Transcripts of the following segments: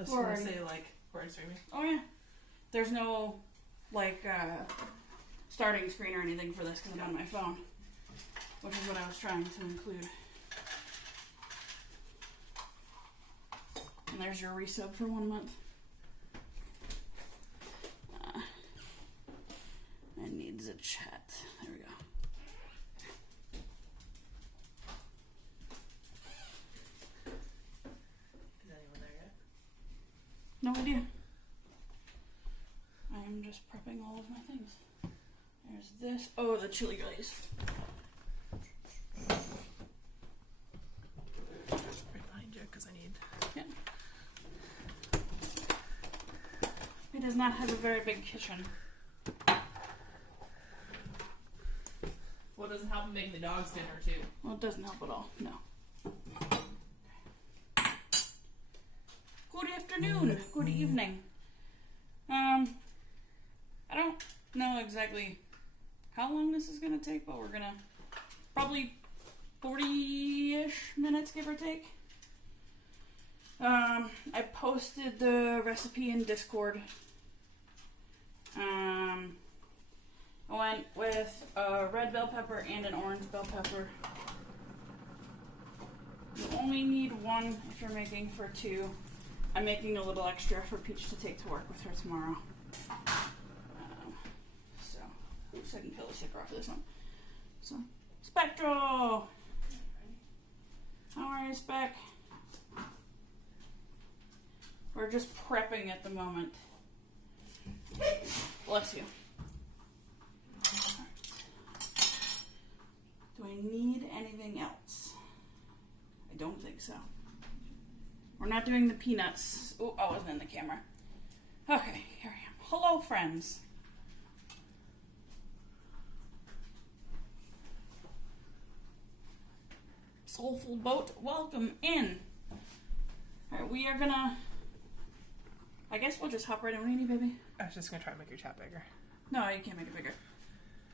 Unless you want to say, like, we're streaming. Oh, yeah. There's no, like, starting screen or anything for this because I'm on my phone. Which is what I was trying to include. And there's your resub for 1 month. I need the chat. There we go. Is anyone there yet? No idea. I am just prepping all of my things. There's this. Oh, the chili glaze. Right behind you, because I need... Yeah. It does not have a very big kitchen. Well, it doesn't help in making the dogs dinner, too. Well, it doesn't help at all. No. Good afternoon. Good evening. I don't know exactly how long this is going to take, but we're going to probably 40-ish minutes, give or take. I posted the recipe in Discord. I went with a red bell pepper and an orange bell pepper. You only need one if you're making for two. I'm making a little extra for Peach to take to work with her tomorrow. Oops, I can peel the sticker off of this one. So, Spectral! How are you, Spec? We're just prepping at the moment. Bless you. Do I need anything else? I don't think so. We're not doing the peanuts. Oh, I wasn't in the camera. Okay, here I am. Hello, friends. Soulful Boat, welcome in. Alright, we are gonna... I guess we'll just hop right in. What do you need, baby? I was just going to try to make your chat bigger. No, you can't make it bigger.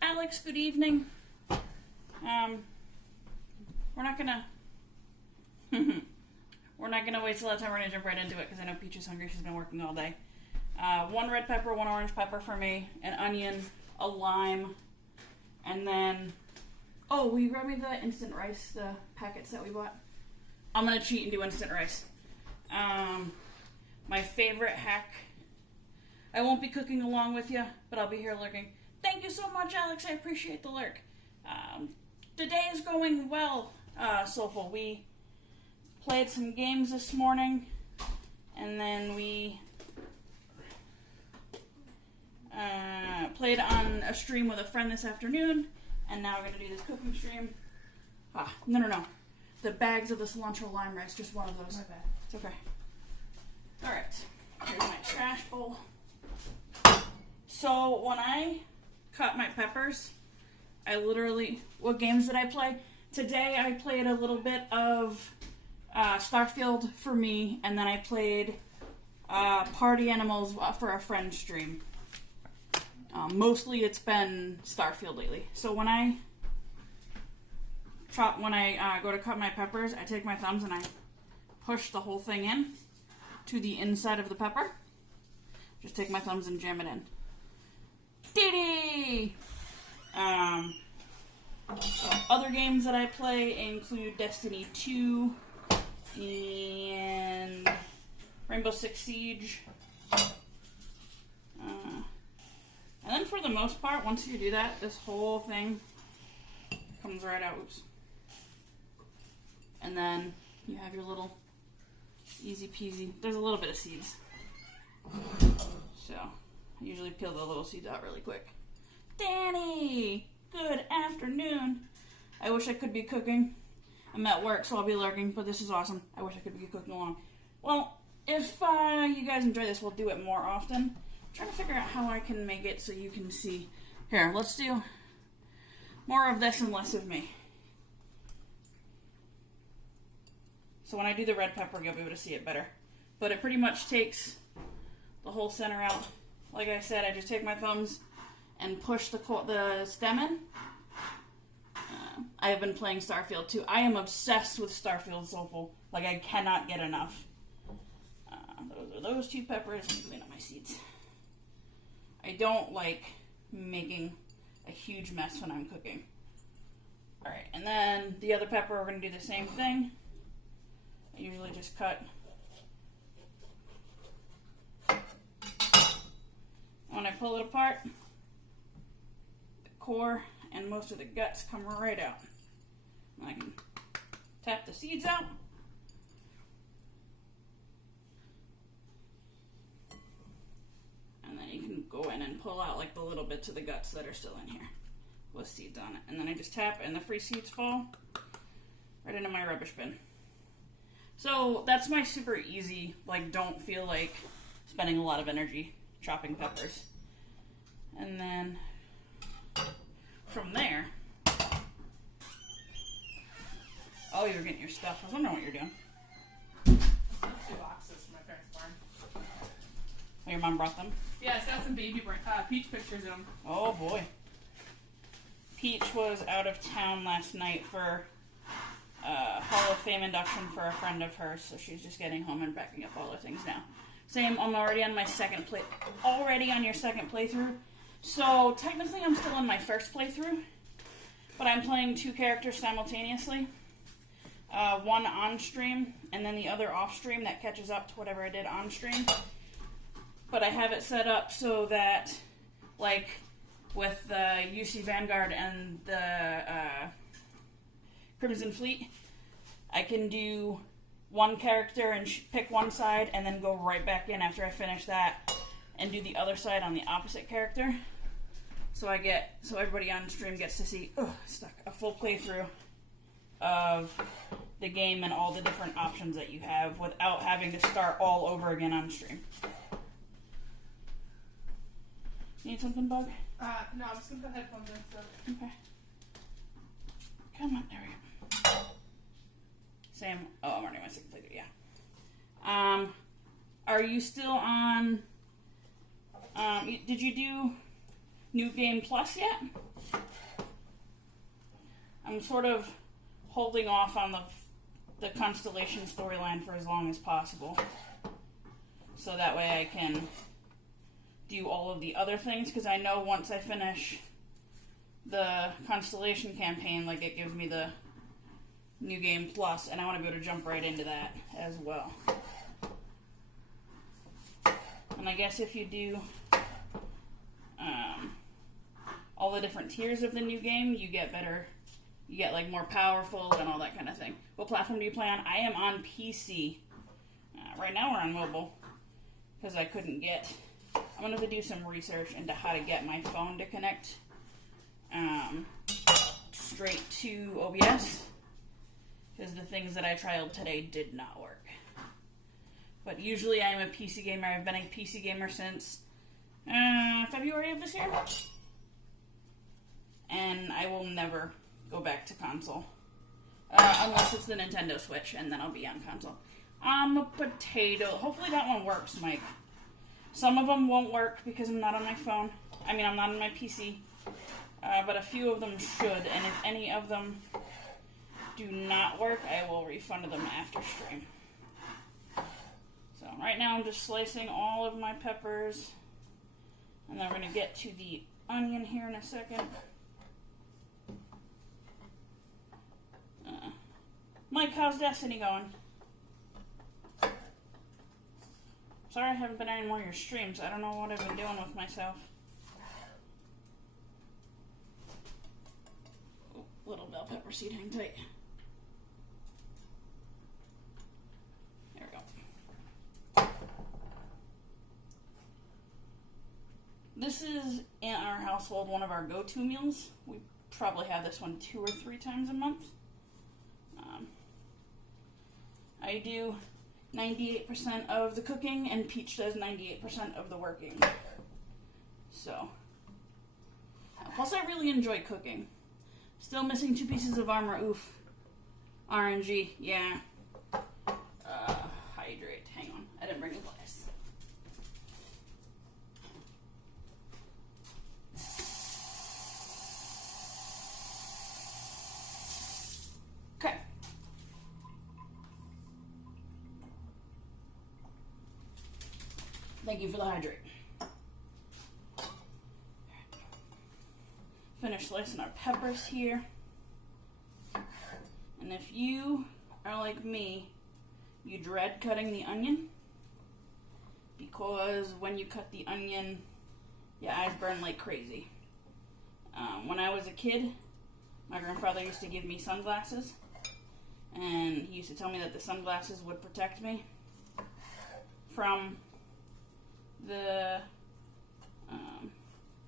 Alex, good evening. We're not gonna... We're not gonna waste a lot of time. We're gonna jump right into it because I know Peach is hungry. She's been working all day. One red pepper, one orange pepper for me, an onion, a lime, and then... Oh, will you grab me the instant rice, the packets that we bought? I'm gonna cheat and do instant rice. My favorite hack. I won't be cooking along with you, but I'll be here lurking. Thank you so much, Alex. I appreciate the lurk. The day is going well, Soulful. We played some games this morning, and then we played on a stream with a friend this afternoon, and now we're going to do this cooking stream. No. The bags of the cilantro lime rice, just one of those. My bad. It's okay. Alright, here's my trash bowl. So, when I cut my peppers, I literally... What games did I play? Today I played a little bit of Starfield for me, and then I played Party Animals for a friend stream. Mostly it's been Starfield lately. So when I go to cut my peppers, I take my thumbs and I push the whole thing in to the inside of the pepper. Just take my thumbs and jam it in. Dee-dee! So other games that I play include Destiny 2 and Rainbow Six Siege. And then for the most part, once you do that, this whole thing comes right out. Oops. And then you have your little easy peasy. There's a little bit of seeds. So I usually peel the little seeds out really quick. Danny! Good afternoon. I wish I could be cooking. I'm at work, so I'll be lurking, but this is awesome. I wish I could be cooking along. Well, if you guys enjoy this, we'll do it more often. I'm trying to figure out how I can make it so you can see. Here, let's do more of this and less of me. So when I do the red pepper, you'll be able to see it better. But it pretty much takes the whole center out. Like I said, I just take my thumbs and push the stem in. I have been playing Starfield too. I am obsessed with Starfield Soulful. Like, I cannot get enough. those are those 2 peppers. Let me clean up my seeds. I don't like making a huge mess when I'm cooking. Alright, and then the other pepper, we're going to do the same thing. I usually just cut. When I pull it apart, the core and most of the guts come right out. I can tap the seeds out. And then you can go in and pull out like the little bits of the guts that are still in here with seeds on it. And then I just tap and the free seeds fall right into my rubbish bin. So that's my super easy, like don't feel like spending a lot of energy chopping peppers. And then from there, oh, you're getting your stuff. I was wondering what you're doing. 2 boxes from my parents' barn. Oh, your mom brought them? Yeah, it's got some baby Peach pictures in them. Oh boy. Peach was out of town last night for Hall of Fame induction for a friend of hers, so she's just getting home and packing up all her things now. Same, I'm already on my second already on your second playthrough. So technically I'm still on my first playthrough, but I'm playing 2 characters simultaneously. One on stream, and then the other off stream that catches up to whatever I did on stream. But I have it set up so that, like, with the UC Vanguard and the Crimson Fleet, I can do one character and pick one side and then go right back in after I finish that and do the other side on the opposite character. So everybody on stream gets to see a full playthrough of the game and all the different options that you have without having to start all over again on stream. Need something, Bug? No, I'm just gonna put headphones in. So. Okay. Come on, there we go. Same. Oh, I'm already on my second playthrough. Yeah. Are you still on? Did you do New Game Plus yet? I'm sort of holding off on the Constellation storyline for as long as possible, so that way I can do all of the other things, because I know once I finish the Constellation campaign, like, it gives me the New Game Plus, and I want to be able to jump right into that as well. And I guess if you do all the different tiers of the new game, you get like more powerful and all that kind of thing. What platform do you play on? I am on PC. Right now we're on mobile, because I couldn't get... I'm going to have to do some research into how to get my phone to connect straight to OBS, because the things that I trialed today did not work. But usually I'm a PC gamer. I've been a PC gamer since February of this year. And I will never go back to console. Unless it's the Nintendo Switch, and then I'll be on console. I'm a potato. Hopefully that one works, Mike. Some of them won't work because I'm not on my phone. I'm not on my PC. But a few of them should, and if any of them do not work, I will refund them after stream. So right now I'm just slicing all of my peppers, and then we're going to get to the onion here in a second. Mike, how's Destiny going? Sorry I haven't been on any more of your streams. I don't know what I've been doing with myself. Ooh, little bell pepper seed, hang tight. There we go. This is, in our household, one of our go-to meals. We probably have this one 2 or 3 times a month. I do 98% of the cooking, and Peach does 98% of the working. So, plus I really enjoy cooking. Still missing 2 pieces of armor, oof. RNG, yeah. Hydrate, hang on, I didn't bring a glass. Okay. Thank you for the hydrate. Finish slicing our peppers here. And if you are like me, you dread cutting the onion, because when you cut the onion, your eyes burn like crazy. When I was a kid, my grandfather used to give me sunglasses, and he used to tell me that the sunglasses would protect me from the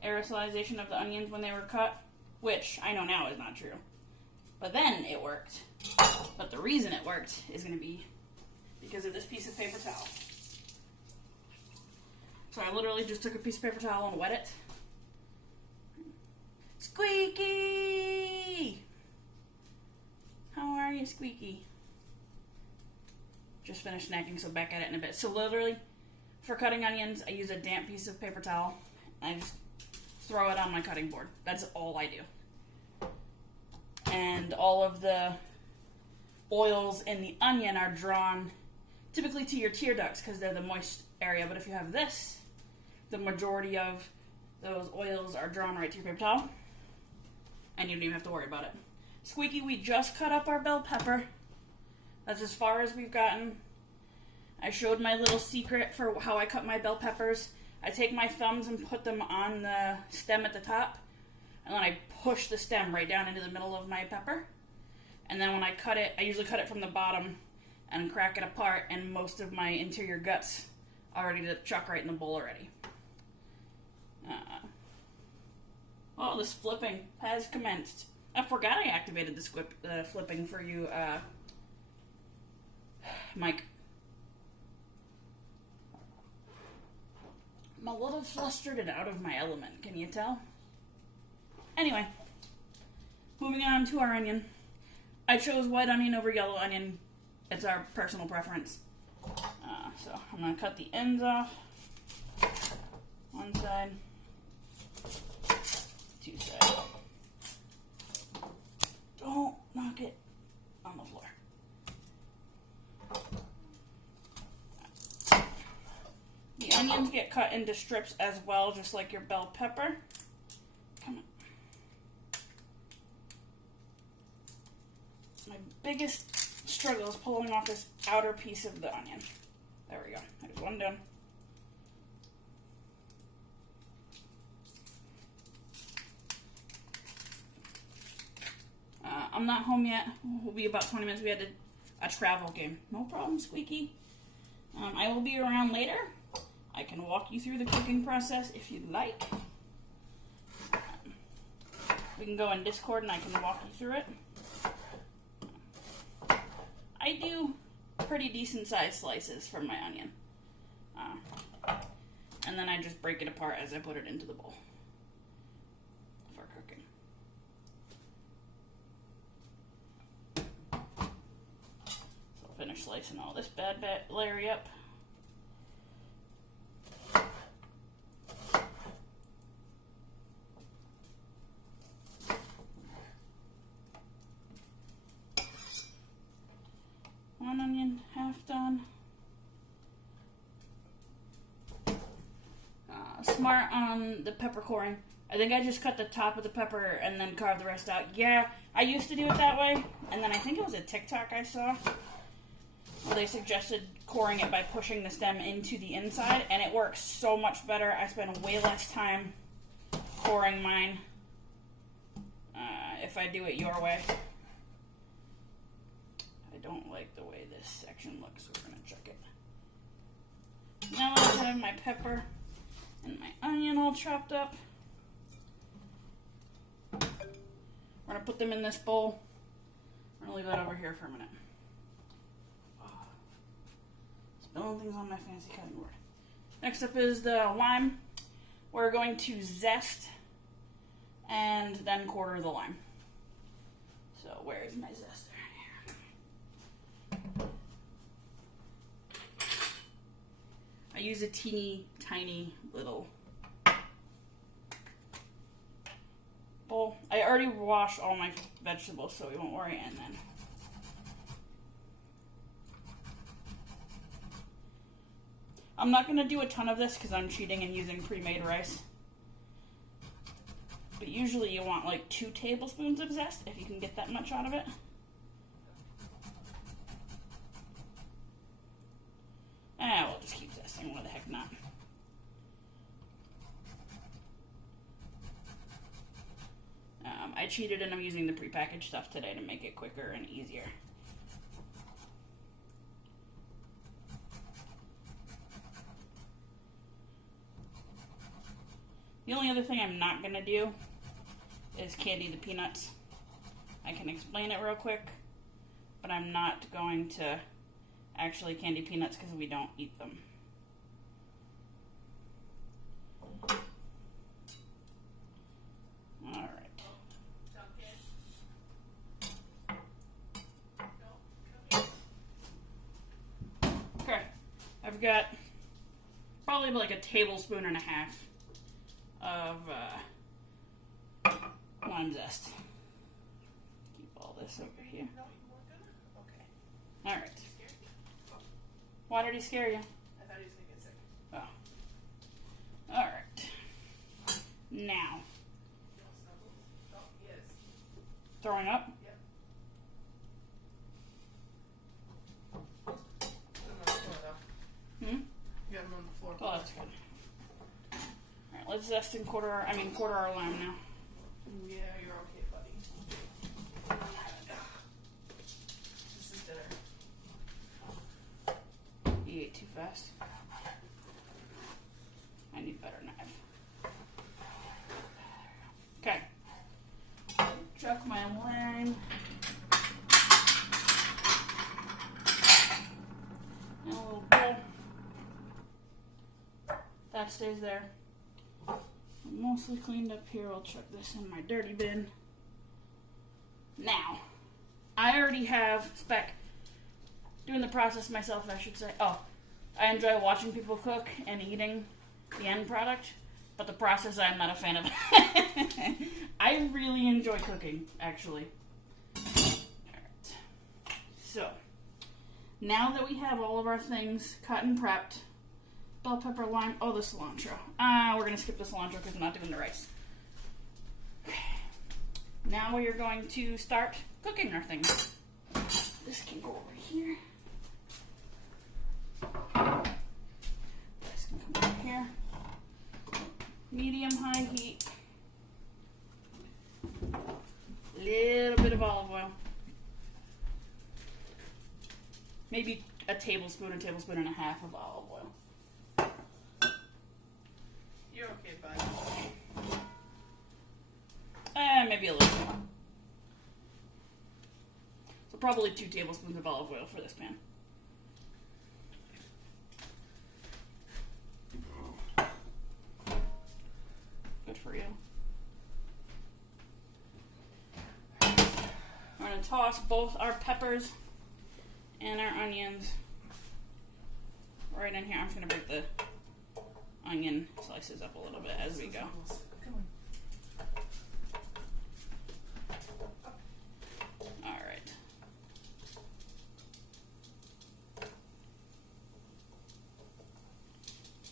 aerosolization of the onions when they were cut, which I know now is not true. But then it worked. But the reason it worked is going to be because of this piece of paper towel. So I literally just took a piece of paper towel and wet it. Squeaky! How are you, Squeaky? Just finished snacking, so back at it in a bit. So literally, for cutting onions, I use a damp piece of paper towel. And I just throw it on my cutting board. That's all I do. And all of the oils in the onion are drawn typically to your tear ducts because they're the moist area. But if you have this, the majority of those oils are drawn right to your paper towel. And you don't even have to worry about it. Squeaky, we just cut up our bell pepper. That's as far as we've gotten. I showed my little secret for how I cut my bell peppers. I take my thumbs and put them on the stem at the top. And then I push the stem right down into the middle of my pepper. And then when I cut it, I usually cut it from the bottom and crack it apart. And most of my interior guts are ready to chuck right in the bowl already. Oh, this flipping has commenced. I forgot I activated the flipping for you, Mike. I'm a little flustered and out of my element, can you tell? Anyway, moving on to our onion. I chose white onion over yellow onion. It's our personal preference. So I'm going to cut the ends off. One side. Two sides. Don't knock it on the floor. The onions get cut into strips as well, just like your bell pepper. Come on. My biggest struggle is pulling off this outer piece of the onion. There we go. There's one done. I'm not home yet. We'll be about 20 minutes. We had a travel game. No problem, Squeaky. I will be around later. I can walk you through the cooking process if you'd like. We can go in Discord and I can walk you through it. I do pretty decent sized slices from my onion. And then I just break it apart as I put it into the bowl for cooking. So I'll finish slicing all this bad Larry up. One onion, half done. Smart on the pepper coring. I think I just cut the top of the pepper and then carved the rest out. Yeah, I used to do it that way, and then I think it was a TikTok I saw where they suggested coring it by pushing the stem into the inside, and it works so much better. I spend way less time coring mine if I do it your way. I don't like the way this section looks, so we're going to check it. Now that I have my pepper and my onion all chopped up, we're going to put them in this bowl. We're going to leave that over here for a minute. Spilling things on my fancy cutting board. Next up is the lime. We're going to zest and then quarter the lime. So where is my zester? I use a teeny tiny little bowl. I already washed all my vegetables, so we won't worry. And then I'm not going to do a ton of this because I'm cheating and using pre-made rice. But usually you want like 2 tablespoons of zest if you can get that much out of it. We'll just keep zesting. Why the heck not? I cheated and I'm using the prepackaged stuff today to make it quicker and easier. The only other thing I'm not going to do is candy the peanuts. I can explain it real quick, but I'm not going to actually candy peanuts because we don't eat them. Alright. Okay. I've got probably like a tablespoon and a half of lime zest. Keep all this over here. Okay. Alright. Why did he scare you? I thought he was gonna get sick. Oh. Alright. Now. Oh, he is. Throwing up? Yep. Put him on the floor, though. Hmm? You got him on the floor. Oh, that's good. Alright, let's zest in quarter hour lime now. Yeah, you're okay, buddy. This is dinner. You ate too fast. I need a better knife. Okay. Chuck my lime. And a little bowl. That stays there. I'm mostly cleaned up here. I'll chuck this in my dirty bin. Now, I already have doing the process myself, I should say. Oh, I enjoy watching people cook and eating the end product, but the process I'm not a fan of. I really enjoy cooking, actually. Alright. So, now that we have all of our things cut and prepped, bell pepper, lime, oh, the cilantro. We're going to skip the cilantro because I'm not doing the rice. Okay. Now we are going to start cooking our things. This can go over here. This can come over here. Medium-high heat. Little bit of olive oil. Maybe a tablespoon and a half of olive oil. You're okay, bud. Maybe a little more. So probably 2 tablespoons of olive oil for this pan. Good for you. We're going to toss both our peppers and our onions right in here. I'm just going to break the onion slices up a little bit as we go. Alright.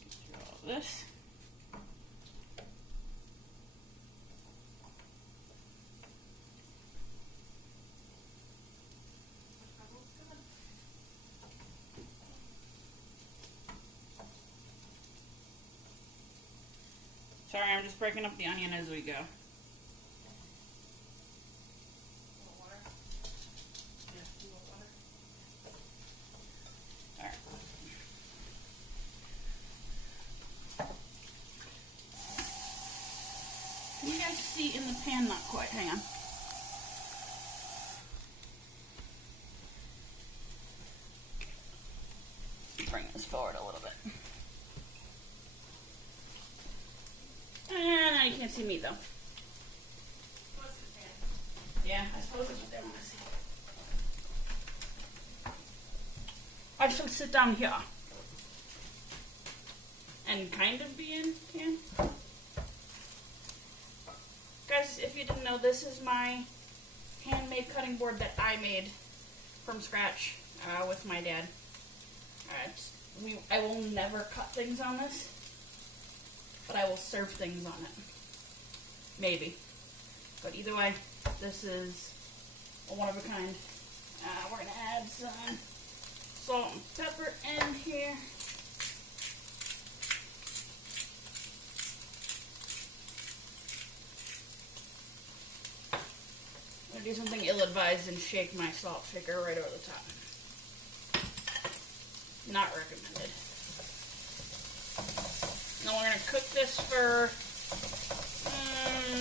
Get through all this. Sorry, I'm just breaking up the onion as we go. Alright. Can you guys see in the pan? Not quite. Hang on. Bring this forward a little bit. You can't see me though. Yeah, I suppose that's what they want to see. I shall sit down here and kind of be in can. Guys, if you didn't know, this is my handmade cutting board that I made from scratch with my dad. I will never cut things on this, but I will serve things on it. Maybe. But either way, this is a one of a kind. We're going to add some salt and pepper in here. I'm going to do something ill-advised and shake my salt shaker right over the top. Not recommended. Now we're going to cook this for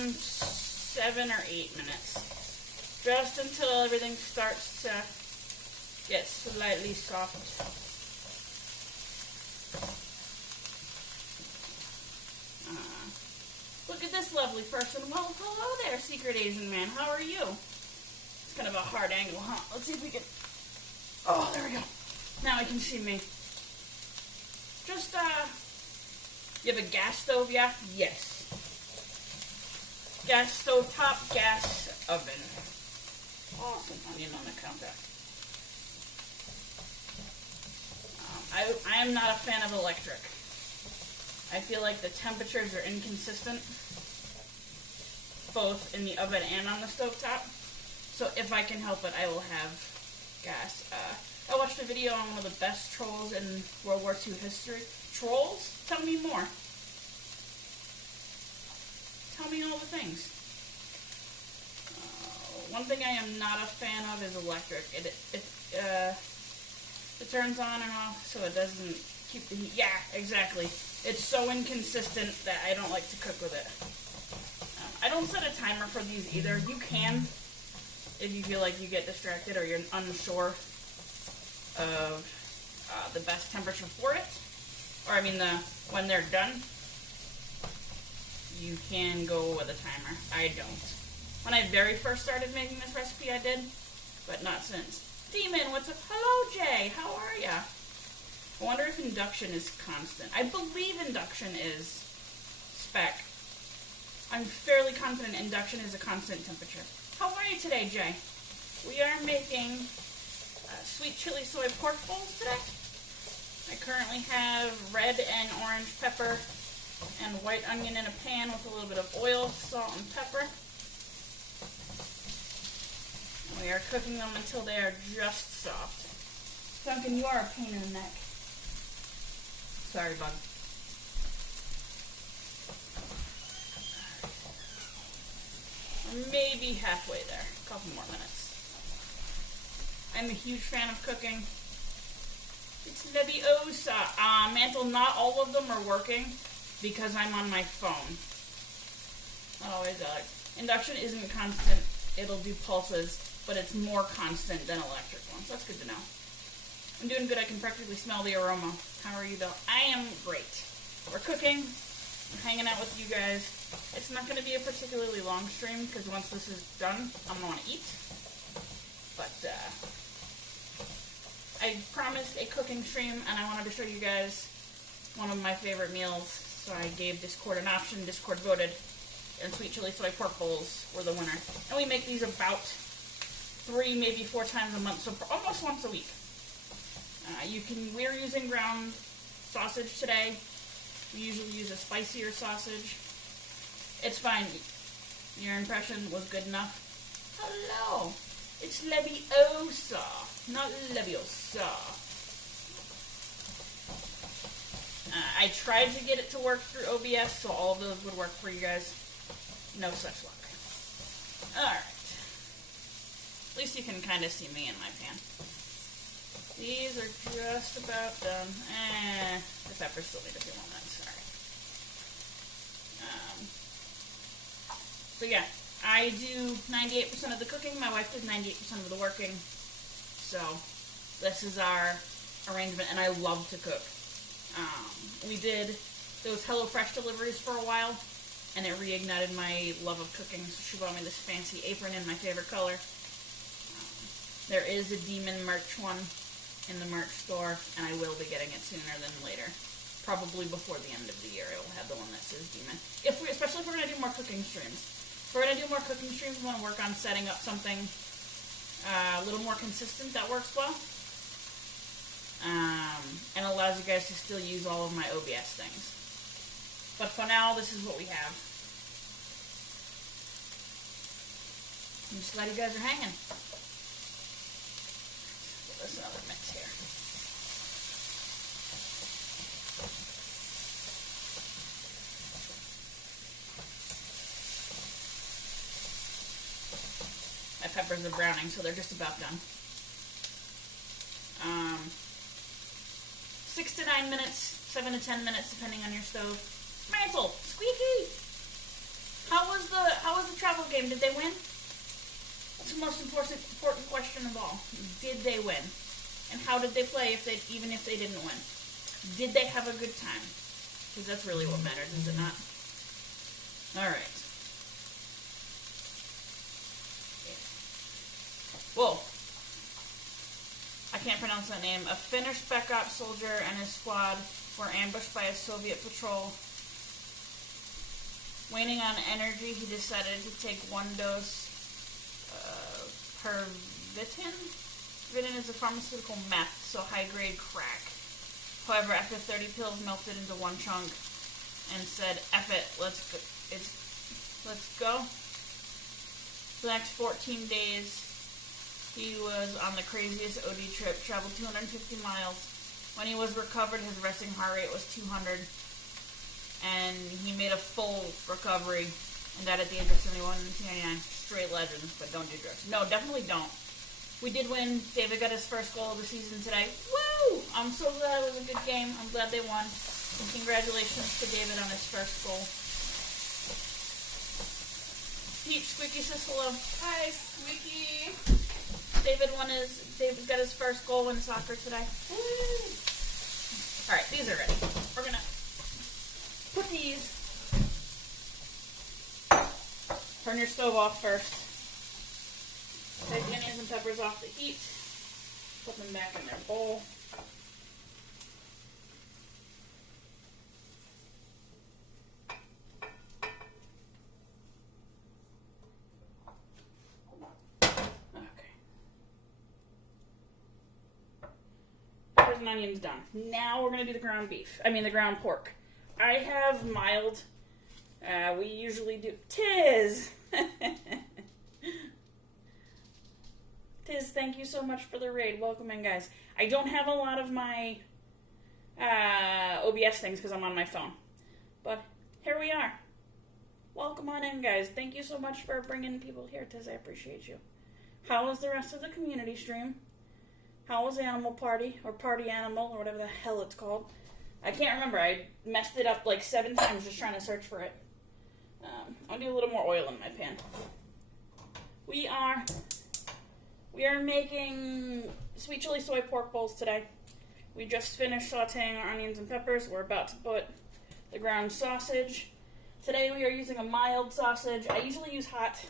7 or 8 minutes. Just until everything starts to get slightly soft. Look at this lovely person. Well, hello there, Secret Asian Man. How are you? It's kind of a hard angle, huh? Let's see if we can... Oh, there we go. Now we can see me. Just, you have a gas stove, yeah? Yes. Gas stove top, gas oven. Awesome. Onion on the counter. I am not a fan of electric. I feel like the temperatures are inconsistent, both in the oven and on the stovetop. So if I can help it, I will have gas. I watched a video on one of the best trolls in World War II history. Trolls? Tell me more. Tell me all the things. One thing I am not a fan of is electric. It turns on and off so it doesn't keep the heat. Yeah, exactly. It's so inconsistent that I don't like to cook with it. I don't set a timer for these either. You can, if you feel like you get distracted or you're unsure of the best temperature for it. Or I mean, when they're done, you can go with a timer. I don't. When I very first started making this recipe, I did, but not since. Demon, what's up? Hello, Jay. How are ya? I wonder if induction is constant. I believe induction is spec. I'm fairly confident induction is a constant temperature. How are you today, Jay? We are making sweet chili soy pork bowls today. I currently have red and orange pepper and white onion in a pan with a little bit of oil, salt, and pepper. And we are cooking them until they are just soft. Duncan, you are a pain in the neck. Sorry, bug. Maybe halfway there. A couple more minutes. I'm a huge fan of cooking. It's Leviosa. Mantle, not all of them are working because I'm on my phone. Not always, induction isn't constant. It'll do pulses, but it's more constant than electric ones. That's good to know. I'm doing good. I can practically smell the aroma. How are you, though? I am great. We're cooking. I'm hanging out with you guys. It's not going to be a particularly long stream because once this is done, I'm going to want to eat. But I promised a cooking stream, and I wanted to show you guys one of my favorite meals. So I gave Discord an option. Discord voted, and sweet chili soy pork bowls were the winner. And we make these about 3, maybe 4 times a month, so almost once a week. We're using ground sausage today. We usually use a spicier sausage. It's fine. Your impression was good enough. Hello. It's Leviosa, not Leviosa. I tried to get it to work through OBS so all of those would work for you guys. No such luck. Alright. At least you can kind of see me in my pan. These are just about done. The peppers still need a few more minutes. Alright. So yeah, I do 98% of the cooking. My wife does 98% of the working. So this is our arrangement, and I love to cook. We did those HelloFresh deliveries for a while, and it reignited my love of cooking. So she bought me this fancy apron in my favorite color. There is a Demon merch one in the merch store, and I will be getting it sooner than later. Probably before the end of the year, I will have the one that says Demon. Especially if we're going to do more cooking streams. If we're going to do more cooking streams, we want to work on setting up something a little more consistent that works well. And allows allows you guys to still use all of my OBS things. But for now, this is what we have. I'm just glad you guys are hanging. Give us another mix here. My peppers are browning, so they're just about done. 6 to 9 minutes, 7 to 10 minutes, depending on your stove. Mantle, Squeaky! How was the travel game? Did they win? That's the most important question of all. Did they win? And how did they play even if they didn't win? Did they have a good time? Because that's really what matters, is it not? Alright. Whoa. I can't pronounce that name. A Finnish Spec Ops soldier and his squad were ambushed by a Soviet patrol. Waning on energy, he decided to take one dose per Vitin. Vitin is a pharmaceutical meth, so high-grade crack. However, after 30 pills melted into one chunk and said, F it, let's go. For the next 14 days, he was on the craziest OD trip, traveled 250 miles. When he was recovered, his resting heart rate was 200, and he made a full recovery, and died at the age of 71 in 1999. Straight legend, but don't do drugs. No, definitely don't. We did win. David got his first goal of the season today. Woo! I'm so glad it was a good game. I'm glad they won. And congratulations to David on his first goal. Peach, Squeaky says hello. Hi, Squeaky. David got his first goal in soccer today. Woo! Alright, these are ready. We're gonna put these. Turn your stove off first. Take the onions and peppers off the heat. Put them back in their bowl. Okay. Peppers and onions done. Now we're going to do the ground beef. The ground pork. I have mild. We usually do... Tiz! Tiz, thank you so much for the raid. Welcome in, guys. I don't have a lot of my OBS things because I'm on my phone. But here we are. Welcome on in, guys. Thank you so much for bringing people here, Tiz. I appreciate you. How was the rest of the community stream? How was Animal Party? Or Party Animal, or whatever the hell it's called. I can't remember. I messed it up like 7 times just trying to search for it. I'll do a little more oil in my pan. We are making sweet chili soy pork bowls today. We just finished sauteing our onions and peppers. We're about to put the ground sausage. Today we are using a mild sausage. I usually use hot.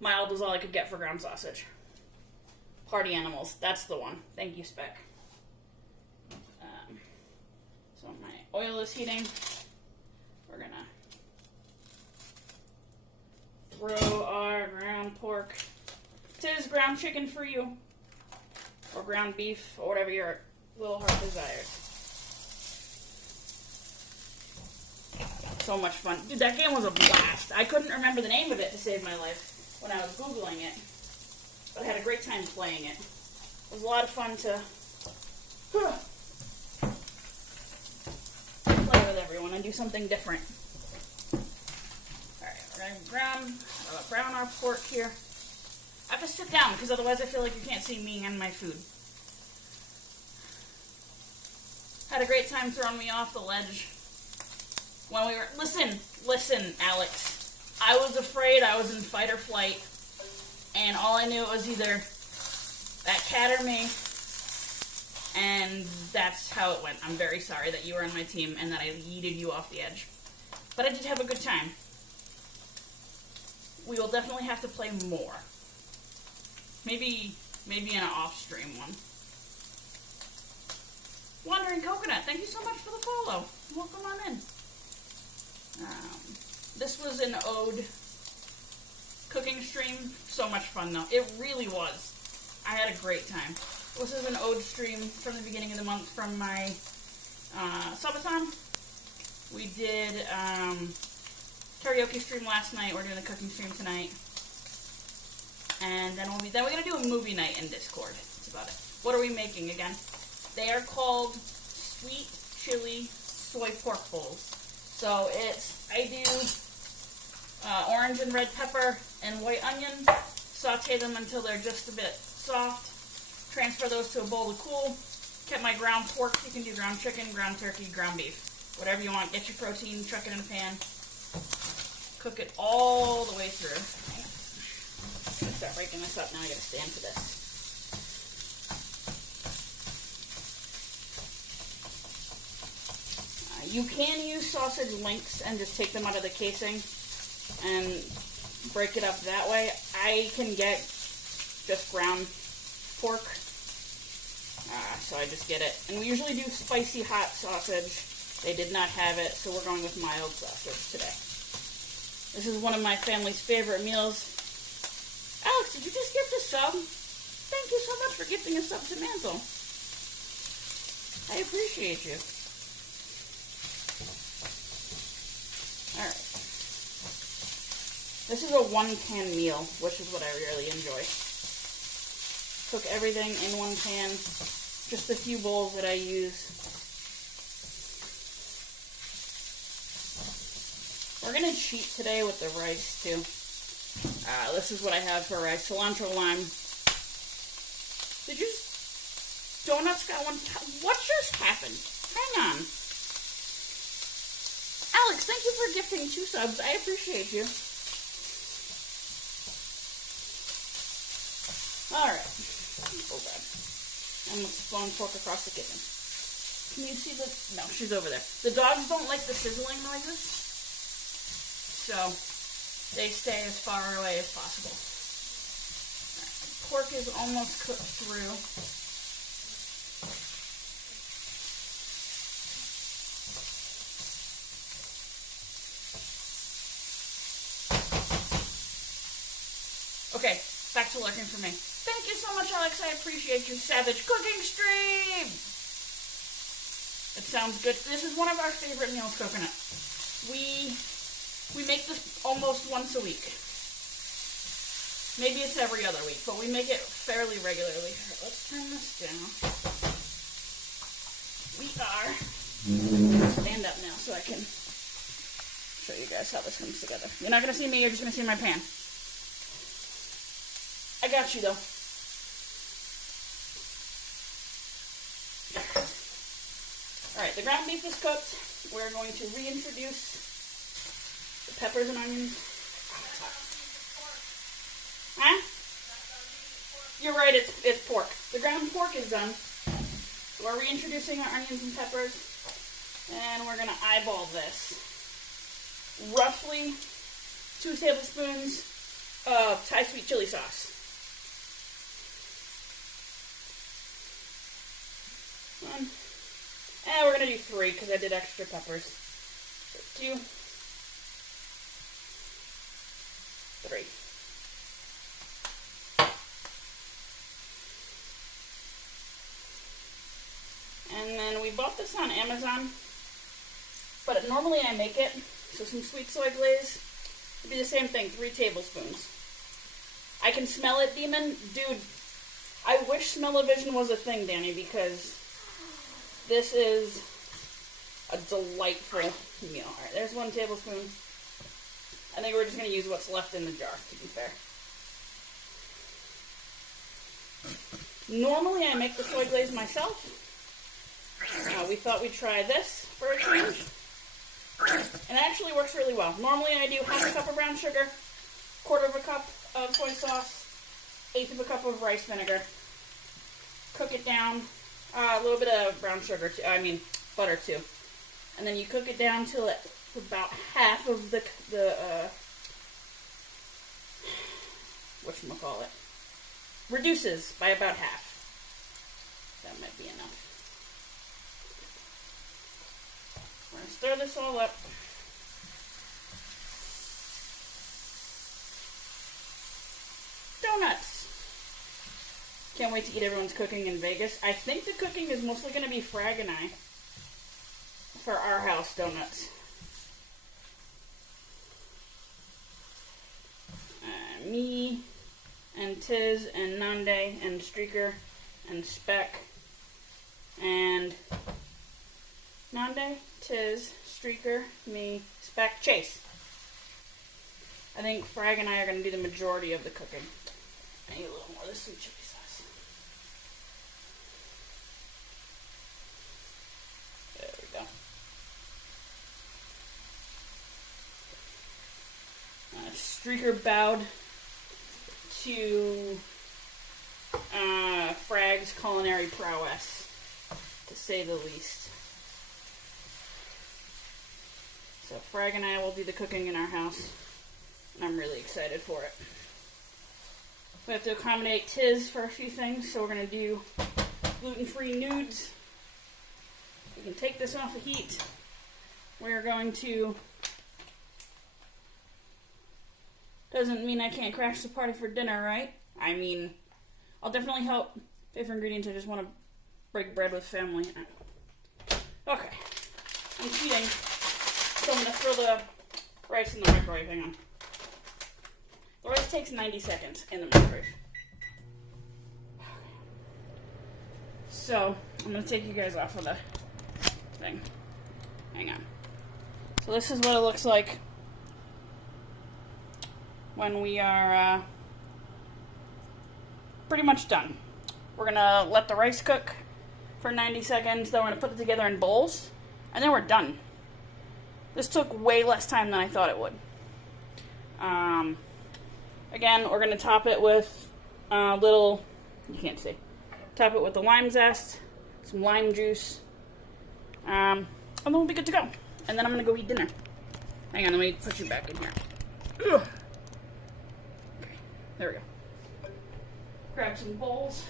Mild is all I could get for ground sausage. Party Animals. That's the one. Thank you, Spec. So my oil is heating. We're gonna throw our ground pork. Tis ground chicken for you. Or ground beef, or whatever your little heart desires. So much fun. Dude, that game was a blast. I couldn't remember the name of it to save my life when I was Googling it. But I had a great time playing it. It was a lot of fun to play with everyone and do something different. Alright, we're going to brown our pork here. I have to sit down because otherwise I feel like you can't see me and my food. Had a great time throwing me off the ledge when we were... Listen, Alex. I was afraid I was in fight or flight, and all I knew it was either that cat or me, and that's how it went. I'm very sorry that you were on my team and that I yeeted you off the edge. But I did have a good time. We will definitely have to play more. Maybe in an off-stream one. Wandering Coconut, thank you so much for the follow. Welcome on in. This was an ode cooking stream. So much fun, though. It really was. I had a great time. This is an ode stream from the beginning of the month from my subathon. We did karaoke stream last night. We're doing a cooking stream tonight. And then we're gonna do a movie night in Discord. That's about it. What are we making again? They are called sweet chili soy pork bowls. So I do orange and red pepper and white onion, saute them until they're just a bit soft, transfer those to a bowl to cool, get my ground pork. You can do ground chicken, ground turkey, ground beef, whatever you want. Get your protein, chuck it in a pan, cook it all the way through. I'm gonna start breaking this up now. I gotta stand for this. You can use sausage links and just take them out of the casing and break it up that way. I can get just ground pork, so I just get it. And we usually do spicy hot sausage. They did not have it, so we're going with mild sausage today. This is one of my family's favorite meals. Alex, did you just gift a sub? Thank you so much for gifting a sub to Mantle. I appreciate you. Alright. This is a one-pan meal, which is what I really enjoy. Cook everything in one pan. Just a few bowls that I use. We're going to cheat today with the rice, too. This is what I have for rice. Cilantro, lime. Did you... Donuts got one... What just happened? Hang on. Alex, thank you for gifting 2 subs. I appreciate you. Alright. Oh, God. I'm blowing pork across the kitchen. Can you see the... No, she's over there. The dogs don't like the sizzling noises, so they stay as far away as possible. Right. Pork is almost cooked through. Okay, back to lurking for me. Thank you so much, Alex. I appreciate your savage cooking stream. It sounds good. This is one of our favorite meals, coconut. We make this almost once a week. Maybe it's every other week, but we make it fairly regularly. All right, let's turn this down. We are stand up now so I can show you guys how this comes together. You're not going to see me, you're just going to see my pan. I got you, though. Alright, the ground beef is cooked. We're going to reintroduce the peppers and onions. Huh? You're right, it's pork. The ground pork is done. So we're reintroducing our onions and peppers. And we're going to eyeball this. Roughly 2 tablespoons of Thai sweet chili sauce. And we're going to do 3 because I did extra peppers. So 2, 3. And then we bought this on Amazon, but normally I make it. So some sweet soy glaze. It'd be the same thing, 3 tablespoons. I can smell it, Demon. Dude, I wish smell-o-vision was a thing, Danny, because this is a delightful meal. Alright, there's 1 tablespoon. I think we're just going to use what's left in the jar, to be fair. Normally I make the soy glaze myself. We thought we'd try this for a change. And it actually works really well. Normally I do half a cup of brown sugar, 1/4 cup of soy sauce, 1/8 cup of rice vinegar. Cook it down. A little bit of brown sugar, butter too. And then you cook it down till it's about half of the whatchamacallit, reduces by about half. That might be enough. We're going to stir this all up. Donuts! Can't wait to eat everyone's cooking in Vegas. I think the cooking is mostly going to be Frag and I. for our house donuts. Me and Tiz and Nande and Streaker and Speck and Nande, Tiz, Streaker, me, Speck, Chase. I think Frag and I are going to do the majority of the cooking. I need a little more of this sweet chili sauce. There we go. Streaker bowed to Frag's culinary prowess, to say the least. So Frag and I will do the cooking in our house, and I'm really excited for it. We have to accommodate Tiz for a few things, so we're going to do gluten-free nudes. We can take this off the heat. We're going to... Doesn't mean I can't crash the party for dinner, right? I mean, I'll definitely help pay for ingredients. I just want to break bread with family. Okay. I'm cheating. So I'm going to throw the rice in the microwave. Hang on. The rice takes 90 seconds in the microwave. Okay. So, I'm going to take you guys off of the thing. Hang on. So this is what it looks like when we are pretty much done. We're gonna let the rice cook for 90 seconds, then we're gonna put it together in bowls, and then we're done. This took way less time than I thought it would. Again, we're gonna top it with you can't see, top it with the lime zest, some lime juice, and then we'll be good to go. And then I'm gonna go eat dinner. Hang on, let me put you back in here. Ugh. There we go. Grab some bowls.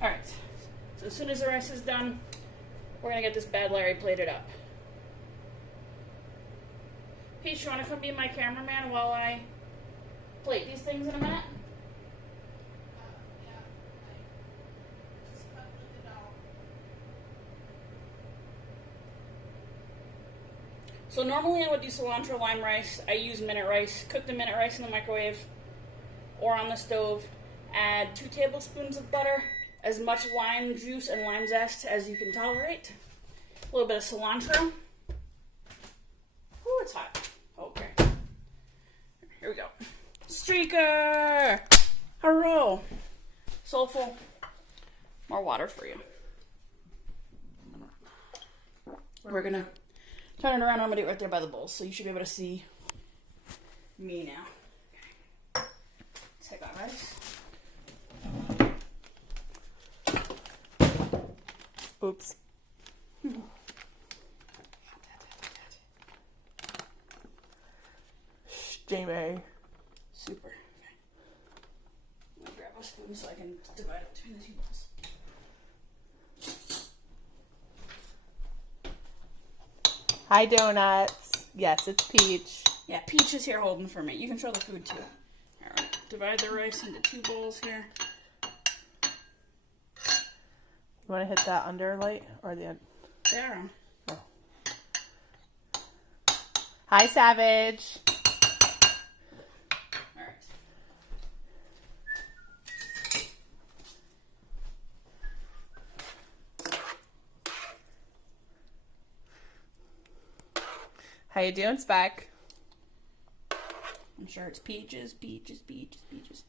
Alright. So as soon as the rice is done, we're going to get this bad Larry plated up. Peach, you want to come be my cameraman while I plate these things in a minute? So normally I would do cilantro lime rice. I use minute rice. Cook the minute rice in the microwave or on the stove. Add 2 tablespoons of butter, as much lime juice and lime zest as you can tolerate. A little bit of cilantro. Ooh, it's hot. Okay. Here we go. Streaker! Hurrah! Soulful. More water for you. We're gonna turn it around. I'm gonna do it right there by the bowl, so you should be able to see me now. Okay. Take our rice. Oops. Jamie. Super. Okay. I'm gonna grab a spoon so I can divide it between the 2 bowls. Hi, Donuts. Yes, it's Peach. Yeah, Peach is here holding for me. You can show the food too. Alright, divide the rice into 2 bowls here. You want to hit that under light or the end? There. Oh. Hi, Savage. Alright. How you doing, Speck? I'm sure it's peaches, peaches, peaches, peaches.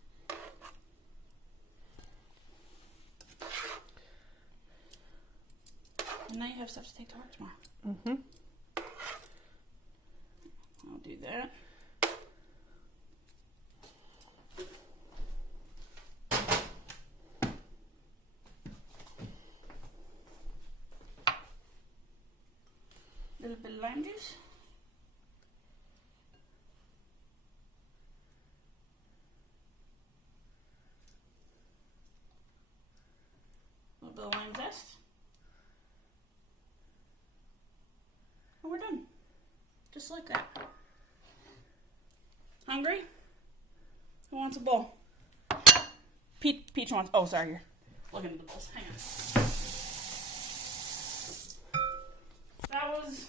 And now you have stuff to take to work tomorrow. Mm-hmm. I'll do that. A little bit of lime juice. A little bit of lime zest. And we're done. Just like that. Hungry? Who wants a bowl? Peach wants... Oh, sorry. You're looking at the bowls. Hang on. That was...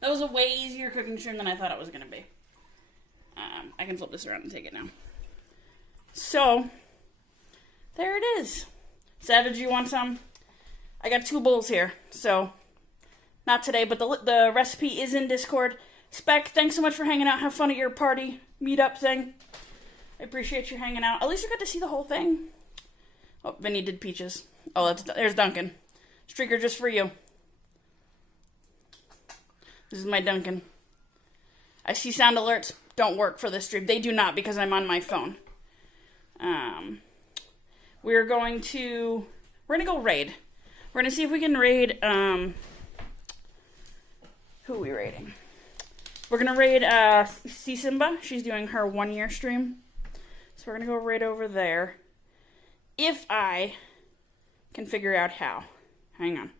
that was a way easier cooking stream than I thought it was going to be. I can flip this around and take it now. So, there it is. Savage, you want some? I got 2 bowls here, so not today, but the recipe is in Discord. Spec, thanks so much for hanging out. Have fun at your party meetup thing. I appreciate you hanging out. At least you got to see the whole thing. Oh, Vinny did peaches. Oh, there's Duncan. Streaker just for you. This is my Duncan. I see sound alerts don't work for this stream. They do not because I'm on my phone. We're going to go raid. We're going to see if we can raid, who are we raiding? We're going to raid, SUBtember. She's doing her 1-year stream. So we're going to go raid over there. If I can figure out how. Hang on.